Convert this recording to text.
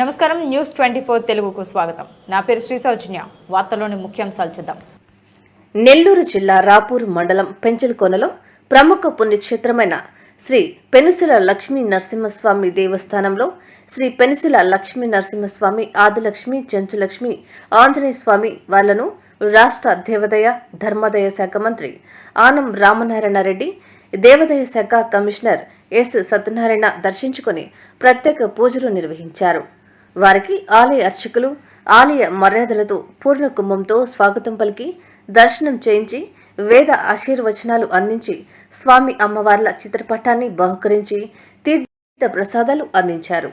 నమస్కారం న్యూస్ 24 తెలుగుకు స్వాగతం. నా పేరు శ్రీ సౌజన్య. వార్తల్లోని ముఖ్యాంశాలు చూద్దాం. నెల్లూరు జిల్లా రాపూర్ మండలం పెంచలకోనలో ప్రముఖ పుణ్యక్షేత్రమైన శ్రీ పెనుసిల లక్ష్మీ నరసింహస్వామి దేవస్థానంలో శ్రీ పెనుసిల లక్ష్మీ నరసింహస్వామి, ఆదిలక్ష్మి, చెంచులక్ష్మి, ఆంజనేయ స్వామి వాళ్లను రాష్ట్ర దేవాదాయ ధర్మాదాయ శాఖ మంత్రి ఆనం రామనారాయణ రెడ్డి, దేవాదాయ శాఖ కమిషనర్ ఎస్ సత్యనారాయణ దర్శించుకుని ప్రత్యేక పూజలు నిర్వహించారు. వారికి ఆలయ అర్చకులు ఆలయ మర్యాదలతో పూర్ణ కుంభంతో స్వాగతం పలికి దర్శనం చేయించి వేద ఆశీర్వచనాలు అందించి స్వామి అమ్మవార్ల చిత్రపటాన్ని బహుకరించి తీర్థ ప్రసాదాలు అందించారు.